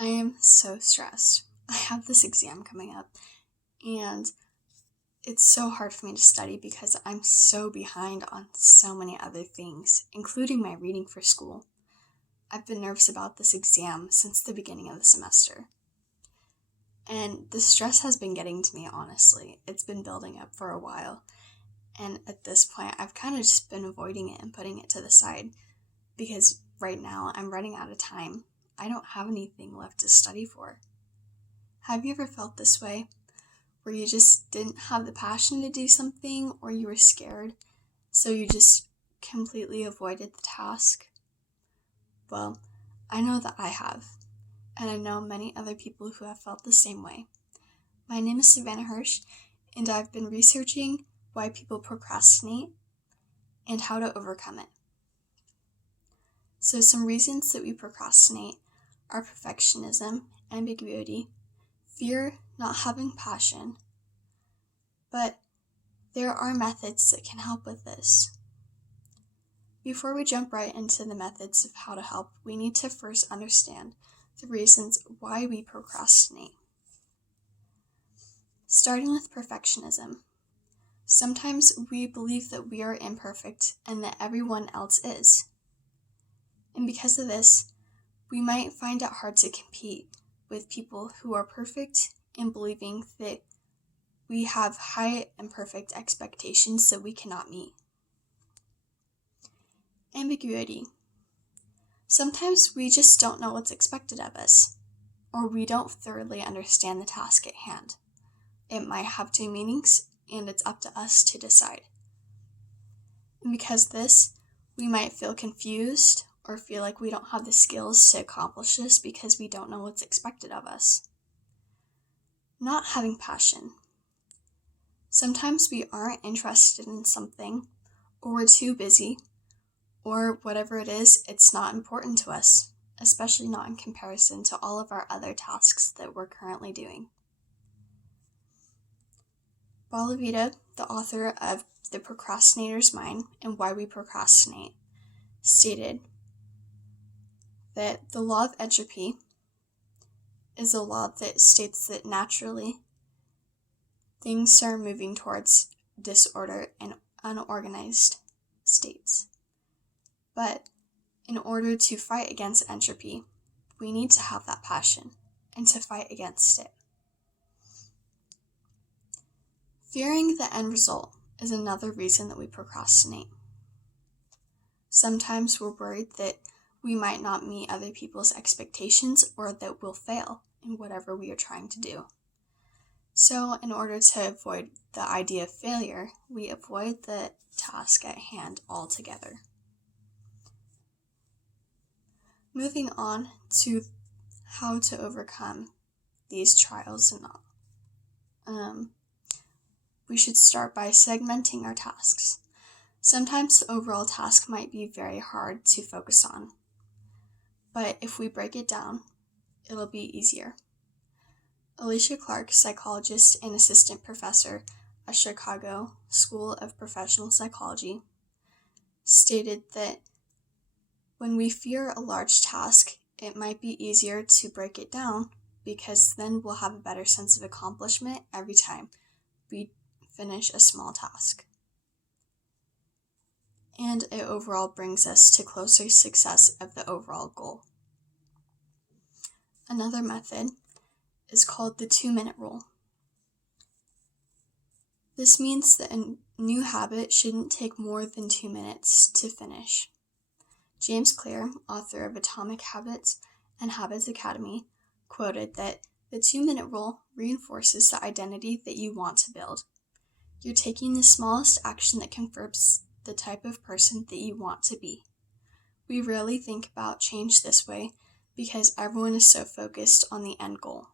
I am so stressed. I have this exam coming up, and it's so hard for me to study because I'm so behind on so many other things, including my reading for school. I've been nervous about this exam since the beginning of the semester. And the stress has been getting to me, honestly. It's been building up for a while. And at this point, I've kind of just been avoiding it and putting it to the side because right now I'm running out of time. I don't have anything left to study for. Have you ever felt this way? Where you just didn't have the passion to do something, or you were scared, so you just completely avoided the task? Well, I know that I have, and I know many other people who have felt the same way. My name is Savannah Hirsch, and I've been researching why people procrastinate and how to overcome it. So some reasons that we procrastinate are perfectionism, ambiguity, fear, not having passion. But there are methods that can help with this. Before we jump right into the methods of how to help, we need to first understand the reasons why we procrastinate. Starting with perfectionism. Sometimes we believe that we are imperfect and that everyone else is. And because of this, we might find it hard to compete with people who are perfect and believing that we have high and perfect expectations that we cannot meet. Ambiguity. Sometimes we just don't know what's expected of us, or we don't thoroughly understand the task at hand. It might have two meanings, and it's up to us to decide. And because of this, we might feel confused or feel like we don't have the skills to accomplish this because we don't know what's expected of us. Not having passion. Sometimes we aren't interested in something, or we're too busy, or whatever it is, it's not important to us, especially not in comparison to all of our other tasks that we're currently doing. Balavita, the author of The Procrastinator's Mind and Why We Procrastinate, stated that the law of entropy is a law that states that naturally things start moving towards disorder and unorganized states. But in order to fight against entropy, we need to have that passion and to fight against it. Fearing the end result is another reason that we procrastinate. Sometimes we're worried that we might not meet other people's expectations or that we'll fail in whatever we are trying to do. So in order to avoid the idea of failure, we avoid the task at hand altogether. Moving on to how to overcome these trials and all. We should start by segmenting our tasks. Sometimes the overall task might be very hard to focus on, but if we break it down, it'll be easier. Alicia Clark, psychologist and assistant professor at Chicago School of Professional Psychology, stated that when we fear a large task, it might be easier to break it down because then we'll have a better sense of accomplishment every time we finish a small task. And it overall brings us to closer success of the overall goal. Another method is called the 2-minute rule. This means that a new habit shouldn't take more than 2 minutes to finish. James Clear, author of Atomic Habits and Habits Academy, quoted that the 2-minute rule reinforces the identity that you want to build. You're taking the smallest action that confirms the type of person that you want to be. We rarely think about change this way because everyone is so focused on the end goal.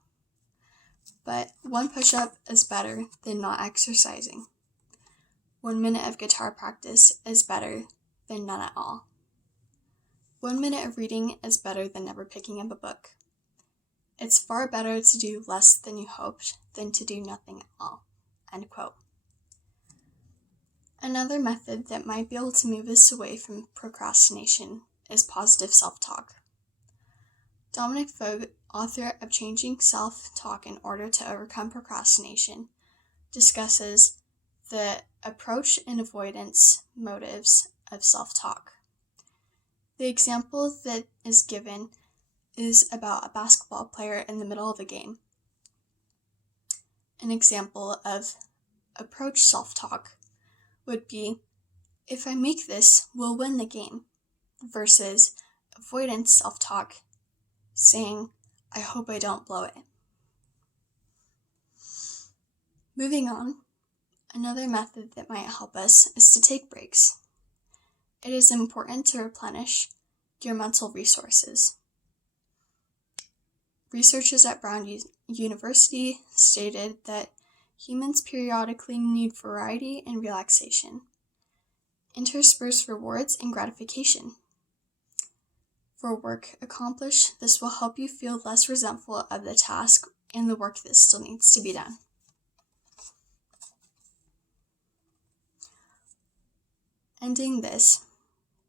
But 1 push-up is better than not exercising. 1 minute of guitar practice is better than none at all. 1 minute of reading is better than never picking up a book. It's far better to do less than you hoped than to do nothing at all. End quote. Another method that might be able to move us away from procrastination is positive self-talk. Dominic Fogg, author of Changing Self-Talk in Order to Overcome Procrastination, discusses the approach and avoidance motives of self-talk. The example that is given is about a basketball player in the middle of a game. An example of approach self-talk would be, if I make this, we'll win the game, versus avoidance self-talk, saying, I hope I don't blow it. Moving on, another method that might help us is to take breaks. It is important to replenish your mental resources. Researchers at Brown University stated that humans periodically need variety and relaxation, interspersed rewards and gratification. For work accomplished, this will help you feel less resentful of the task and the work that still needs to be done. Ending this,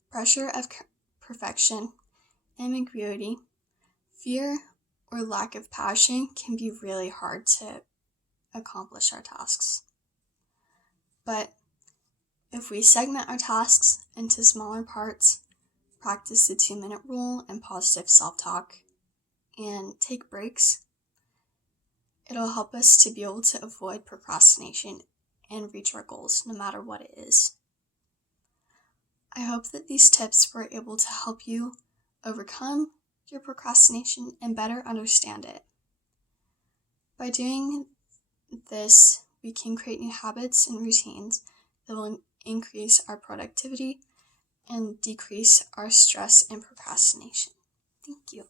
pressure of perfection, ambiguity, fear, or lack of passion can be really hard to accomplish our tasks. But if we segment our tasks into smaller parts, practice the 2-minute rule and positive self-talk, and take breaks, it'll help us to be able to avoid procrastination and reach our goals, no matter what it is. I hope that these tips were able to help you overcome your procrastination and better understand it. By doing this, we can create new habits and routines that will increase our productivity and decrease our stress and procrastination. Thank you.